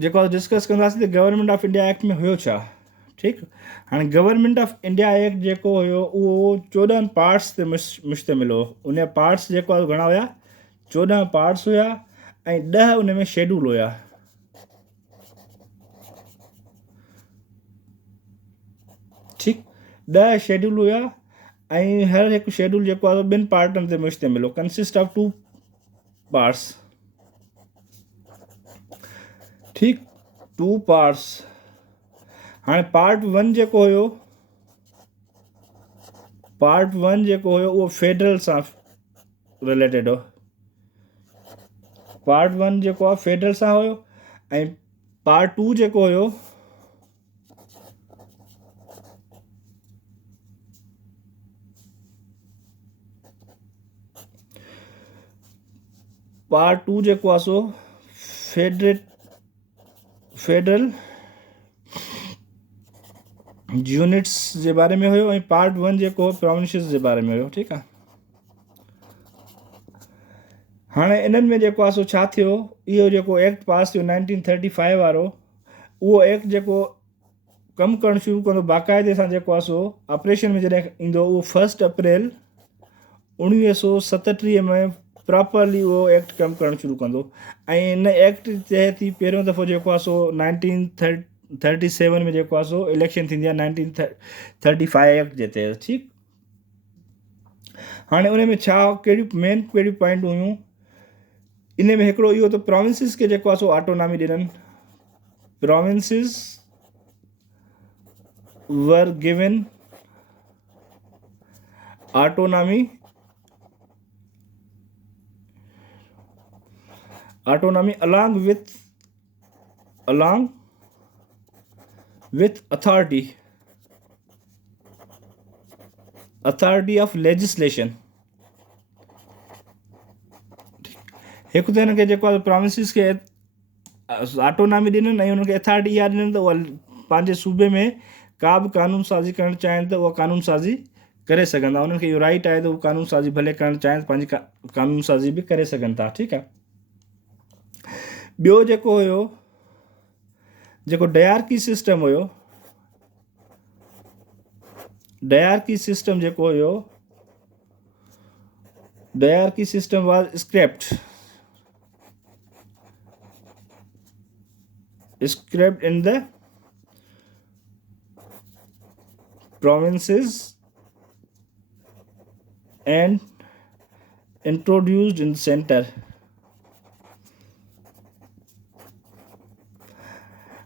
जेको डिस्कस कंदासीं त गवर्नमेंट ऑफ इंडिया एक्ट में हुयो छा। ठीकु, हाणे गवर्नमेंट ऑफ इंडिया एक्ट जेको हुयो उहो 14 पार्ट्स ते मुश्तमिल हो। उन जा पार्ट्स जेको आहे घणा हुया, 14 पार्ट्स हुया ऐं 10 उन में शेड्यूल हुया। ठीकु, 10 शेड्यूल हुया ऐं हर हिकु शेड्यूल जेको आहे ॿिनि पार्टनि ते मुश्तमिल हो, कंसिस्ट ऑफ 2 पार्ट्स। ठीकु, 2 पार्ट्स। हाणे पार्ट 1 जेको हुयो, उहो फेडरल सां रिलेटेड हो। पार्ट 1 जेको आहे फेडरल सां हुयो ऐं पार्ट 2 जेको हुयो जेको आहे सो फेडरल यूनिट्स जे बारे में हुयो ऐं पार्ट 1 जेको हो प्रोविंशियस जे बारे में हुयो। ठीकु आहे, हाणे इन्हनि में जेको आहे सो छा थियो, इहो जेको एक्ट पास थियो 1935 वारो, उहो एक्ट जेको कमु करणु शुरू कंदो बाक़ाइदे सां जेको आहे सो ऑपरेशन में जॾहिं ईंदो, उहो 1 अप्रैल 1937 में प्रॉपरली उहो एक्ट कमु करणु शुरू कंदो। ऐं इन एक्ट तहत ई पहिरियों दफ़ो जेको आहे सो 1937 में जेको आहे सो इलेक्शन थींदी आहे 1935 एक्ट जे तहत। ठीकु, हाणे उन में छा कहिड़ियूं पॉइंट हुयूं, इन में हिकिड़ो इहो त प्रोविंसिस खे जेको आहे सो ऑटोनॉमी ॾिननि। Provinces were given autonomy along with authority of legislation। हिकु त हिनखे जेको आहे प्रोविंसिस खे ऑटोनॉमी ॾिननि ऐं हुनखे अथॉरिटी इहा ॾिननि त उहा पंहिंजे सूबे में का बि क़ानून साज़ी करणु चाहिनि त उहा क़ानून साज़ी करे सघंदा। उन्हनि खे इहो राइट आहे त उहे क़ानून साज़ी भले करणु चाहिनि, पंहिंजी क़ानून साज़ी बि करे सघनि था। ठीकु आहे, ॿियो जेको हुयो, जेको डायरकी सिस्टम हुयो, dyarchy system was scrapped in the provinces and introduced in the center।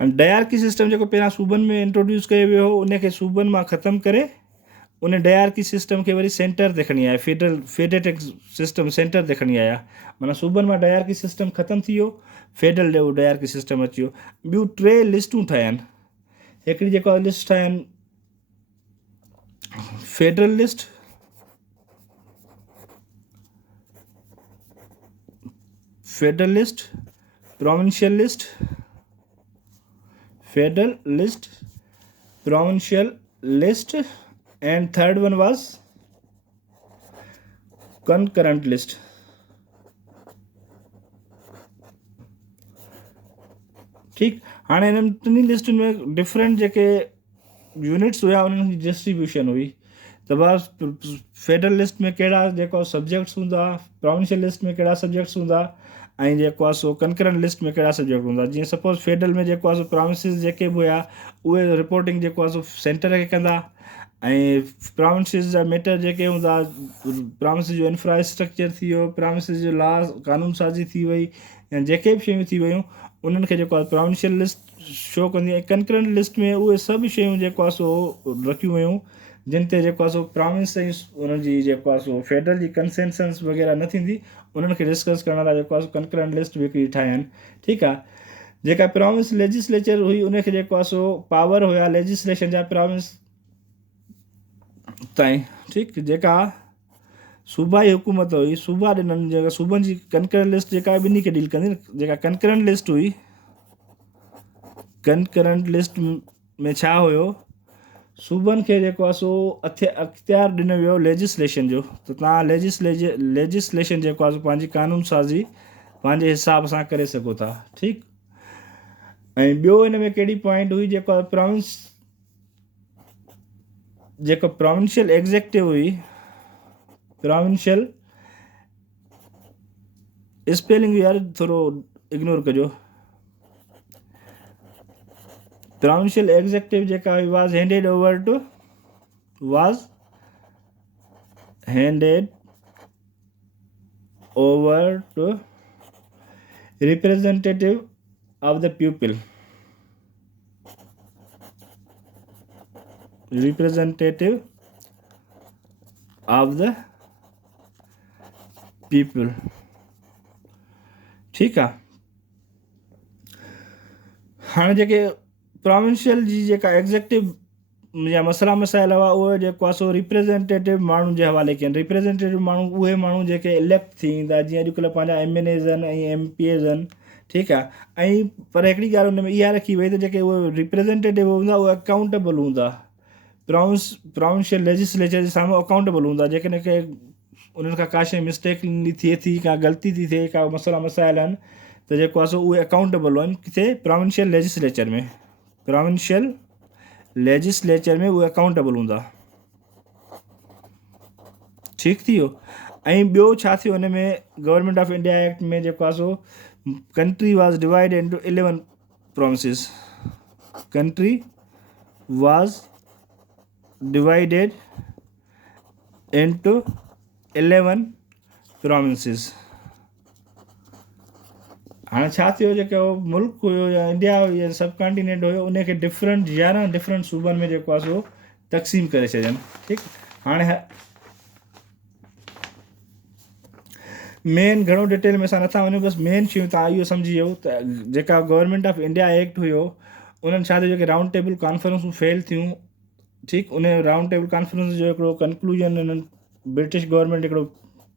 Dyarchy system जेको पहिरियां सूबनि में इंट्रोड्यूस कयो वियो हो, उनखे सूबनि मां ख़तमु करे उन डायरकी सिस्टम खे वरी सेंटर ते खणी आया, फेडरेटिक सिस्टम सेंटर ते खणी आया। माना सूबनि मां डायरकी सिस्टम ख़तमु थी वियो, फेडरल डायरकी सिस्टम अची वियो। ॿियूं 3 लिस्टूं ठाहिनि। हिकिड़ी जेको लिस्ट ठाहिनि federal list, provincial list, federal list, provincial list, and third one was concurrent list। ठीकु, हाणे हिननि 3 लिस्टुनि में डिफरेंट जेके यूनिट्स हुया उन्हनि जी डिस्ट्रीब्यूशन हुई। त बस फेडरल लिस्ट में कहिड़ा जेको सब्जेक्ट्स हूंदा, प्रोविंशियल लिस्ट में कहिड़ा सब्जेक्ट्स हूंदा ऐं जेको आहे सो कंकरेंट लिस्ट में कहिड़ा सब्जेक्ट हूंदा। जीअं सपोज़ फेडरल में जेको आहे सो प्रोविंसिस जेके बि हुया उहे रिपोर्टिंग जेको आहे सो सेंटर खे कंदा ऐं प्रोविंसिस जा मैटर जेके हूंदा, प्रोविंसिस जो इंफ्रास्ट्रक्चर थी वियो, प्रोविंसिस जो लॉ कानून साज़ी थी वई या जेके बि शयूं थी वियूं उन्हनि खे जेको आहे प्रोविंशियल लिस्ट शो कंदी ऐं कंकरेंट लिस्ट में उहे सभु शयूं जेको आहे सो रखियूं वयूं जिन ते जेको आहे सो प्रोविंस ऐं उन्हनि जी जेको आहे सो फेडरल जी कंसेंसस वग़ैरह न थींदी, उन्हनि खे डिस्कस करण लाइ जेको आहे सो कंकरेंट लिस्ट बि हिकिड़ी ठाहिनि। ठीकु आहे, जेका प्रोविंस लेजिस्लेचर हुई उनखे जेको आहे सो पावर हुया लेजिस्लेशन जा प्रोविंस ताईं। ठीकु, जेका सूबाई हुकूमत हुई, सूबा ॾिननि, जेका सूबनि जी कंकरेंट लिस्ट जेका ॿिन्ही खे डील कंदी। जेका कंकरेंट लिस्ट हुई, कंकरेंट लिस्ट में छा हुयो, सूबनि खे जेको आहे सो अख्तियार ॾिनो वियो लेजिस्लेशन जो, त तव्हां लेजिस्लेशन जेको आहे सो पंहिंजी कानून साज़ी पंहिंजे हिसाब सां करे सघो था। ठीकु, ऐं ॿियो हिन में कहिड़ी पॉइंट हुई जेको प्रोविंशियल एग्जेक्टिव हुई, प्रोविंशियल स्पेलिंग यार थोरो इग्नोर कजो। प्रोविंशियल एग्जेक्टिव जेका हुई was handed over to representative of the people, representative of the people, ठीकु आहे। हाणे जेके प्रोविंशियल जी जेका एग्जेक्टिव या मसइला मसाइल हुआ उहे जेको आहे सो रिप्रेज़ेंटेटिव माण्हुनि जे हवाले कनि। रिप्रेज़ेंटेटिव माण्हू उहे माण्हू जेके इलेक्ट थी ईंदा, जीअं अॼुकल्ह पंहिंजा MNAs आहिनि ऐं MPAs आहिनि, ठीकु आहे। ऐं पर हिकिड़ी ॻाल्हि हुन में इहा रखी वई त जेके उहे रिप्रेज़ेंटेटिव हूंदा उहे अकाउंटेबल हूंदा, प्रोविंशियल लेजिस्लेचर जे साम्हूं अकाउंटेबल हूंदा। जेकॾहिं के उन्हनि खां का शइ मिस्टेक थिए थी, का ग़लती थी थिए, का मसइला मसाइल आहिनि, त जेको आहे सो उहे अकाउंटेबल आहिनि किथे, प्रोविंशियल लेजिस्लेचर में। प्रोविंशियल लेजिस्लेचर में उहे अकाउंटेबल हूंदा, ठीकु थी वियो। ऐं ॿियो छा थियो हिन में, गवर्नमेंट ऑफ इंडिया एक्ट में जेको आहे सो country was divided into 11 provinces. Country was divided into 11 प्रोविंसेस। हाणे छा थियो, जेको मुल्क हुयो या इंडिया हुयो या सब कॉन्टिनेंट हुयो, उनखे 11 डिफरेंट सूबनि में जेको आहे सो तक़सीम करे छॾनि, ठीकु। हाणे मेन घणो डिटेल में असां नथा वञूं, बसि मेन शयूं तव्हां इहो सम्झी वियो त जेका गवर्नमेंट ऑफ इंडिया एक्ट हुयो, उन्हनि छा थियो, जेके राउंड टेबल कॉन्फ्रेंसूं फेल थियूं, ठीकु। उन राउंड टेबल कॉन्फ्रेंस जो हिकिड़ो कंक्लूजन उन्हनि ब्रिटिश गवर्नमेंट हिकिड़ो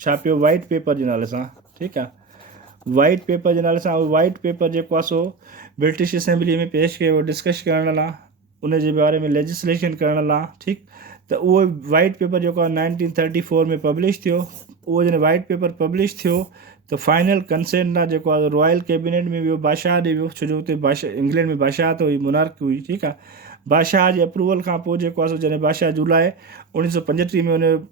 छापियो वाइट पेपर जे नाले सां, ठीकु आहे। वाइट पेपर जे नाले सां उहो वाइट पेपर जेको आहे सो ब्रिटिश असेंबली में पेश कयो, डिस्कस करण लाइ, उन जे बारे में लेजिस्लेशन करण लाइ, ठीकु। त उहो वाइट पेपर जेको आहे 1934 में पब्लिश थियो। उहो जॾहिं वाइट पेपर पब्लिश थियो त फाइनल कंसेंट आहे जेको आहे रॉयल कैबिनेट में वियो, बादशाह ॾे वियो, छो जो हुते बादशाह इंग्लैंड में बादशाह त हुई, मुनार्क हुई, ठीकु आहे। बादशाह जे अप्रूवल खां पोइ जेको आहे सो जॾहिं बादशाह जुलाई 1935 में उन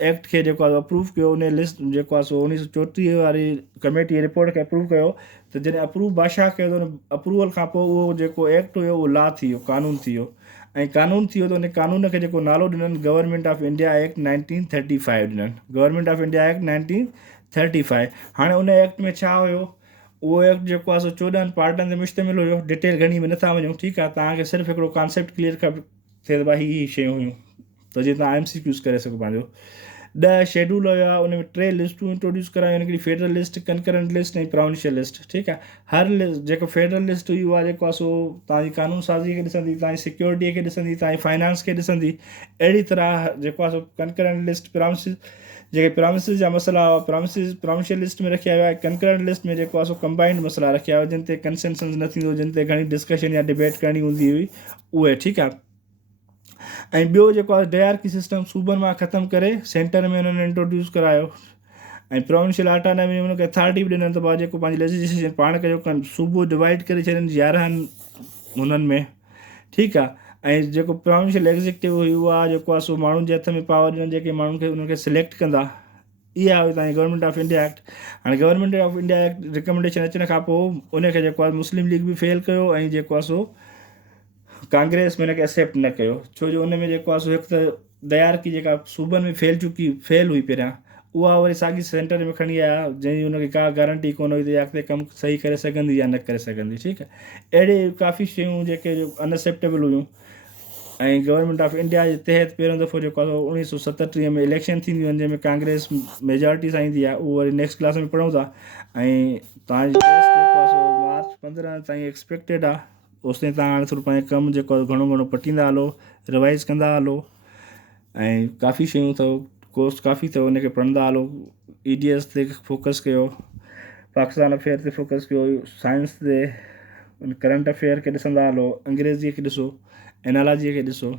एक्ट खे जेको आहे अप्रूव कयो, उन लिस्ट जेको आहे सो 1934 वारी कमेटी रिपोर्ट खे अप्रूव कयो, त जॾहिं अप्रूव बादशाह कयो त उन अप्रूवल खां पोइ उहो जेको एक्ट हुयो उहो लॉ थी वियो, कानून थी वियो। ऐं कानून थी वियो त उन कानून खे जेको नालो ॾिननि गवर्नमेंट ऑफ इंडिया एक्ट 1935 ॾिननि, गवर्नमेंट ऑफ इंडिया एक्ट 1935। हाणे उन एक्ट में छा हुयो, उहो एक्ट जेको आहे सो 14 पार्टनि ते मुश्तमिल हुयो। डिटेल घणी में नथा वञूं, ठीकु आहे। तव्हांखे सिर्फ़ु हिकिड़ो कॉन्सेप्ट क्लियर थिए त भाई ही शयूं हुयूं, त जीअं तव्हां MCQs करे सघो। पंहिंजो 10 शेड्यूल हुया, उन में 3 लिस्टूं इंट्रोड्यूस करायूं, हिकिड़ी फेडरल लिस्ट, कंकरेंट लिस्ट ऐं प्रोविंशियल लिस्ट, ठीकु आहे। हर लिस्ट जेको फेडरल लिस्ट हुई उहा जेको आहे सो तव्हांजी कानून साज़ी खे ॾिसंदी, तव्हांजी सिक्योरिटीअ खे ॾिसंदी, तव्हांजी फाइनेंस खे ॾिसंदी। अहिड़ी तरह जेको आहे सो कंकरेंट लिस्ट जेके प्रोविंसिस जा मसइला हुआ प्रोविंशियल लिस्ट में रखिया विया। कंकरेंट लिस्ट में जेको आहे सो कंबाइंड मसइला रखिया हुआ, जिन ते कंसेंसस न थींदो, जिन ते घणी डिस्कशन या डिबेट करणी हूंदी हुई, उहे, ठीकु आहे। ऐं ॿियो जेको आहे डायरकी सिस्टम सूबनि मां ख़तमु करे सेंटर में हुननि इंट्रोड्यूस करायो। ऐं प्रोविंशियल ऑटोनॉमी में हुनखे अथॉरिटी बि ॾिननि त भाउ जेको पंहिंजी लेजिस्लेशन पाण कयो कनि, सूबो डिवाइड करे छॾनि 11 हुननि में, ठीकु आहे। ऐं जेको प्रोविंशियल एग्जेक्टिव हुई उहा जेको आहे सो माण्हुनि जे हथ में पावर ॾियनि, जेके माण्हुनि खे उन्हनि खे सिलेक्ट कंदा। इहा हुई तव्हांजी गवर्नमेंट ऑफ इंडिया एक्ट। हाणे government of India act recommendation अचण खां पोइ उनखे जेको आहे मुस्लिम लीग बि फेल कयो, ऐं जेको आहे सो कांग्रेस में हिनखे एक्सेप्ट न कयो, छो जो उन में जेको आहे सो हिकु त दयारकी जेका सूबनि में फेल हुई पहिरियां, उहा वरी साॻी सेंटर में खणी आया, जंहिंजी हुनखे का गारंटी कोन हुई त अॻिते कमु सही करे सघंदी या न करे सघंदी, ठीकु आहे। अहिड़े काफ़ी शयूं जेके अनएक्सेप्टेबल हुयूं। ऐं गवर्नमेंट ऑफ इंडिया जे तहत पहिरियों दफ़ो जेको आहे 1937 में इलेक्शन थींदियूं आहिनि, जंहिंमें कांग्रेस मेजॉरिटी सां ईंदी आहे। उहो वरी नेक्स्ट क्लास में पढ़ूं था। ऐं तव्हांजी टेस्ट जेको आहे सो मार्च 15 ताईं एक्सपेक्टेड आहे। ओसिताईं तव्हां हाणे थोरो पंहिंजो कमु जेको आहे घणो घणो पटींदा हलो, रिवाइज़ कंदा हलो, ऐं काफ़ी शयूं अथव, कोर्स काफ़ी अथव, उनखे पढ़ंदा हलो। EDS ते फोकस कयो, पाकिस्तान अफेयर ते फोकस कयो, साइंस ते, करंट अफेयर खे ॾिसंदा हलो, अंग्रेज़ीअ खे ॾिसो, एनालॉजीअ खे ॾिसो।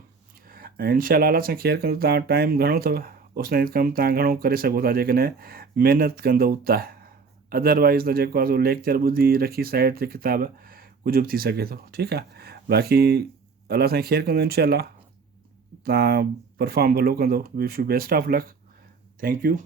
ऐं इनशाला अलाह सां खैर कंदो, तव्हां टाइम घणो अथव, ओसिताईं कमु तव्हां घणो करे सघो था जेकॾहिं महिनत कंदव त। अदरवाइज़ त जेको आहे सो लेक्चर ॿुधी रखी साइड ते किताब, कुझु बि थी सघे थो, ठीकु आहे। बाक़ी अलाह साईं ख़ैरु कंदो इनशाला, तव्हां परफॉर्म भलो कंदो, wish you best of luck. Thank you.